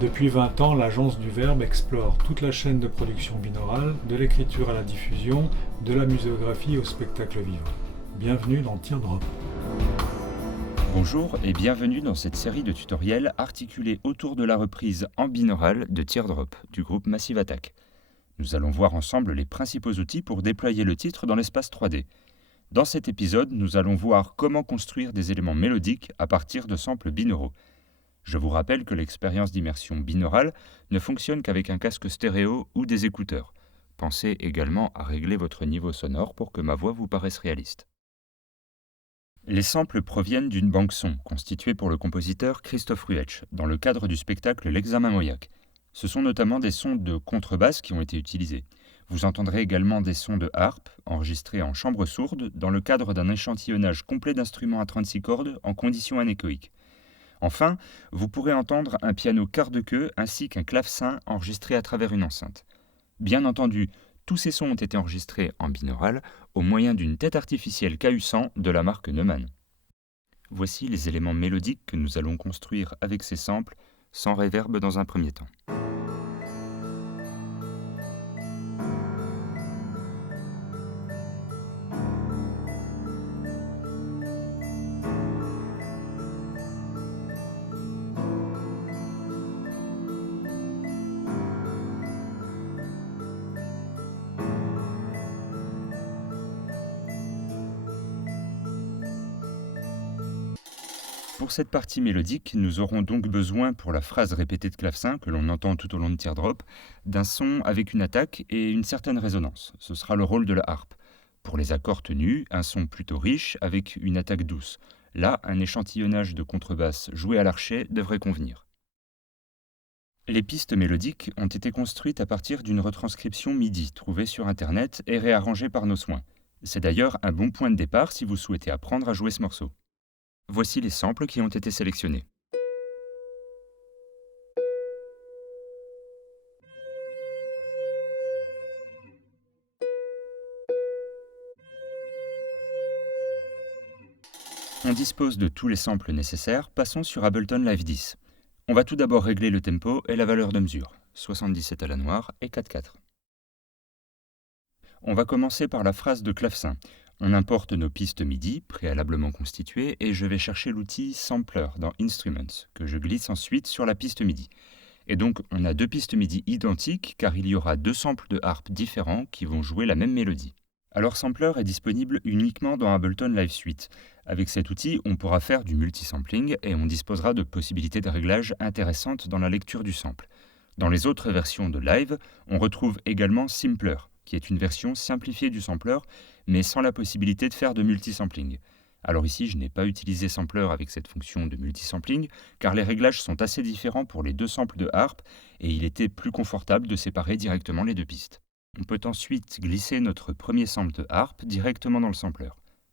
Depuis 20 ans, l'Agence du Verbe explore toute la chaîne de production binaurale, de l'écriture à la diffusion, de la muséographie au spectacle vivant. Bienvenue dans Teardrop. Bonjour et bienvenue dans cette série de tutoriels articulés autour de la reprise en binaural de Teardrop du groupe Massive Attack. Nous allons voir ensemble les principaux outils pour déployer le titre dans l'espace 3D. Dans cet épisode, nous allons voir comment construire des éléments mélodiques à partir de samples binauraux. Je vous rappelle que l'expérience d'immersion binaurale ne fonctionne qu'avec un casque stéréo ou des écouteurs. Pensez également à régler votre niveau sonore pour que ma voix vous paraisse réaliste. Les samples proviennent d'une banque son constituée pour le compositeur Christophe Ruetsch dans le cadre du spectacle L'Examen Mauriac. Ce sont notamment des sons de contrebasse qui ont été utilisés. Vous entendrez également des sons de harpe enregistrés en chambre sourde dans le cadre d'un échantillonnage complet d'instruments à 36 cordes en conditions anéchoïques. Enfin, vous pourrez entendre un piano quart de queue ainsi qu'un clavecin enregistré à travers une enceinte. Bien entendu, tous ces sons ont été enregistrés en binaural au moyen d'une tête artificielle KU100 de la marque Neumann. Voici les éléments mélodiques que nous allons construire avec ces samples, sans réverb dans un premier temps. Pour cette partie mélodique, nous aurons donc besoin, pour la phrase répétée de clavecin que l'on entend tout au long de Teardrop, d'un son avec une attaque et une certaine résonance. Ce sera le rôle de la harpe. Pour les accords tenus, un son plutôt riche avec une attaque douce. Là, un échantillonnage de contrebasse joué à l'archet devrait convenir. Les pistes mélodiques ont été construites à partir d'une retranscription MIDI trouvée sur Internet et réarrangée par nos soins. C'est d'ailleurs un bon point de départ si vous souhaitez apprendre à jouer ce morceau. Voici les samples qui ont été sélectionnés. On dispose de tous les samples nécessaires, passons sur Ableton Live 10. On va tout d'abord régler le tempo et la valeur de mesure, 77 à la noire et 4/4. On va commencer par la phrase de clavecin. On importe nos pistes MIDI préalablement constituées et je vais chercher l'outil Sampler dans Instruments, que je glisse ensuite sur la piste MIDI. Et donc on a deux pistes MIDI identiques car il y aura deux samples de harpe différents qui vont jouer la même mélodie. Alors Sampler est disponible uniquement dans Ableton Live Suite. Avec cet outil, on pourra faire du multisampling et on disposera de possibilités de réglage intéressantes dans la lecture du sample. Dans les autres versions de Live, on retrouve également Simpler, qui est une version simplifiée du sampler, mais sans la possibilité de faire de multisampling. Alors ici, je n'ai pas utilisé Sampler avec cette fonction de multisampling, car les réglages sont assez différents pour les deux samples de harpe, et il était plus confortable de séparer directement les deux pistes. On peut ensuite glisser notre premier sample de harpe directement dans le sampler.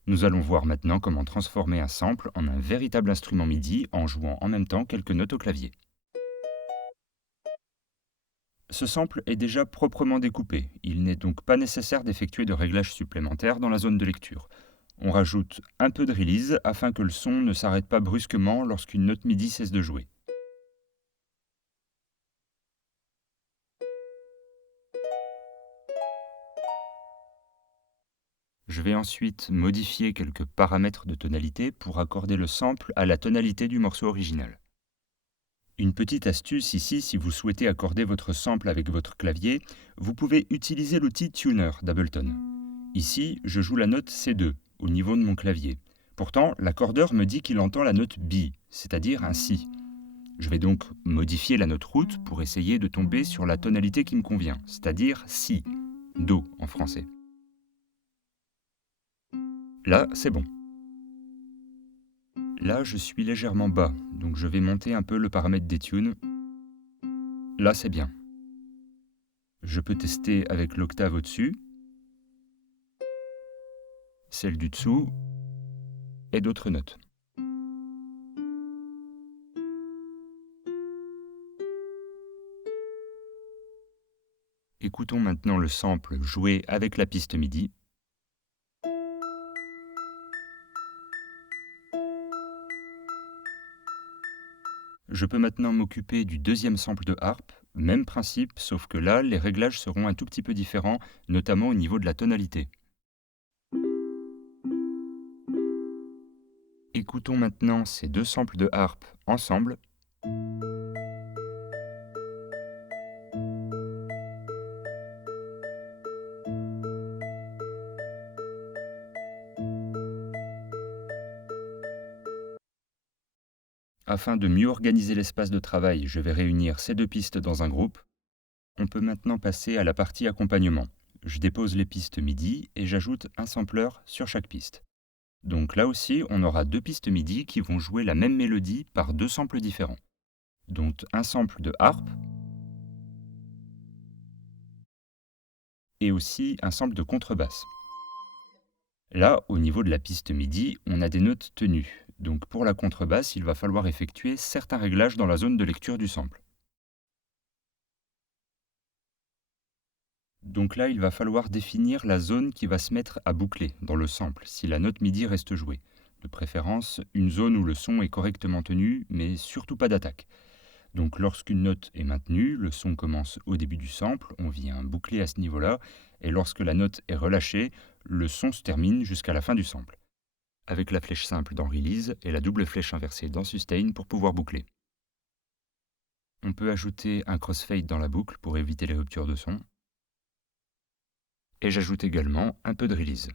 Nous allons voir maintenant comment transformer un sample en un véritable instrument MIDI en jouant en même temps quelques notes au clavier. Ce sample est déjà proprement découpé, il n'est donc pas nécessaire d'effectuer de réglages supplémentaires dans la zone de lecture. On rajoute un peu de release afin que le son ne s'arrête pas brusquement lorsqu'une note MIDI cesse de jouer. Je vais ensuite modifier quelques paramètres de tonalité pour accorder le sample à la tonalité du morceau original. Une petite astuce ici, si vous souhaitez accorder votre sample avec votre clavier, vous pouvez utiliser l'outil Tuner d'Ableton. Ici, je joue la note C2, au niveau de mon clavier. Pourtant, l'accordeur me dit qu'il entend la note B, c'est-à-dire un Si. Je vais donc modifier la note root pour essayer de tomber sur la tonalité qui me convient, c'est-à-dire Si, Do en français. Là, c'est bon. Là, je suis légèrement bas, donc je vais monter un peu le paramètre des tunes. Là, c'est bien. Je peux tester avec l'octave au-dessus, celle du dessous et d'autres notes. Écoutons maintenant le sample joué avec la piste MIDI. Je peux maintenant m'occuper du deuxième sample de harpe, même principe, sauf que là, les réglages seront un tout petit peu différents, notamment au niveau de la tonalité. Écoutons maintenant ces deux samples de harpe ensemble. Afin de mieux organiser l'espace de travail, je vais réunir ces deux pistes dans un groupe. On peut maintenant passer à la partie accompagnement. Je dépose les pistes MIDI et j'ajoute un sampler sur chaque piste. Donc là aussi, on aura deux pistes MIDI qui vont jouer la même mélodie par deux samples différents. Donc un sample de harpe et aussi un sample de contrebasse. Là, au niveau de la piste MIDI, on a des notes tenues. Donc pour la contrebasse, il va falloir effectuer certains réglages dans la zone de lecture du sample. Donc là, il va falloir définir la zone qui va se mettre à boucler dans le sample, si la note MIDI reste jouée. De préférence, une zone où le son est correctement tenu, mais surtout pas d'attaque. Donc lorsqu'une note est maintenue, le son commence au début du sample, on vient boucler à ce niveau-là, et lorsque la note est relâchée, le son se termine jusqu'à la fin du sample, avec la flèche simple dans Release et la double flèche inversée dans Sustain pour pouvoir boucler. On peut ajouter un crossfade dans la boucle pour éviter les ruptures de son. Et j'ajoute également un peu de Release.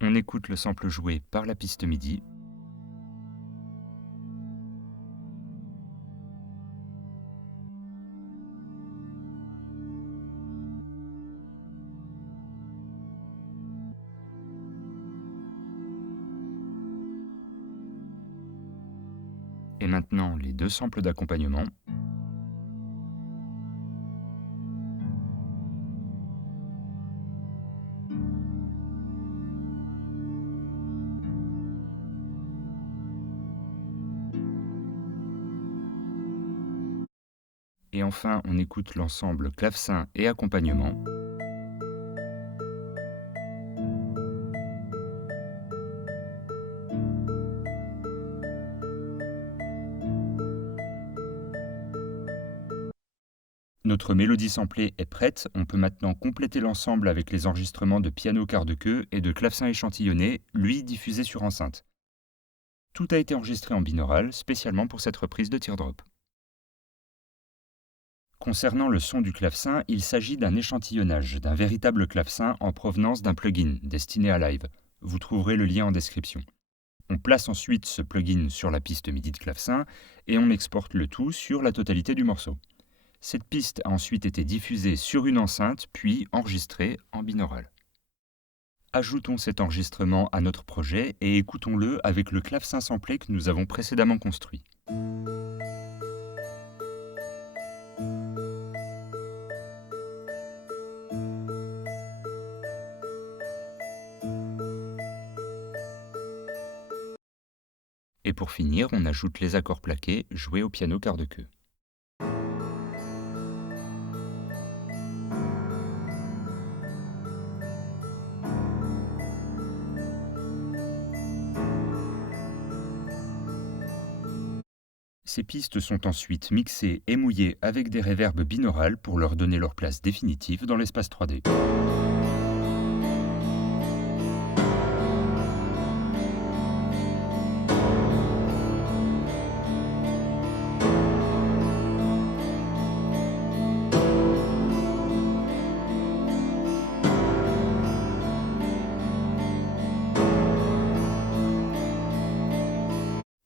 On écoute le sample joué par la piste MIDI. Et maintenant, les deux samples d'accompagnement. Et enfin, on écoute l'ensemble clavecin et accompagnement. Notre mélodie samplée est prête, on peut maintenant compléter l'ensemble avec les enregistrements de piano quart de queue et de clavecin échantillonné, lui diffusé sur enceinte. Tout a été enregistré en binaural, spécialement pour cette reprise de Teardrop. Concernant le son du clavecin, il s'agit d'un échantillonnage, d'un véritable clavecin en provenance d'un plugin destiné à live. Vous trouverez le lien en description. On place ensuite ce plugin sur la piste MIDI de clavecin et on exporte le tout sur la totalité du morceau. Cette piste a ensuite été diffusée sur une enceinte, puis enregistrée en binaural. Ajoutons cet enregistrement à notre projet et écoutons-le avec le clavecin samplé que nous avons précédemment construit. Et pour finir, on ajoute les accords plaqués joués au piano quart de queue. Ces pistes sont ensuite mixées et mouillées avec des réverbes binaurales pour leur donner leur place définitive dans l'espace 3D.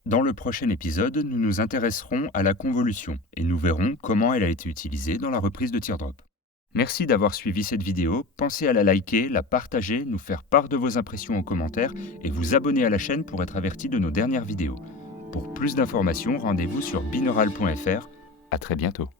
Dans le prochain épisode, nous nous intéresserons à la convolution et nous verrons comment elle a été utilisée dans la reprise de Teardrop. Merci d'avoir suivi cette vidéo, pensez à la liker, la partager, nous faire part de vos impressions en commentaire et vous abonner à la chaîne pour être averti de nos dernières vidéos. Pour plus d'informations, rendez-vous sur binaural.fr. À très bientôt.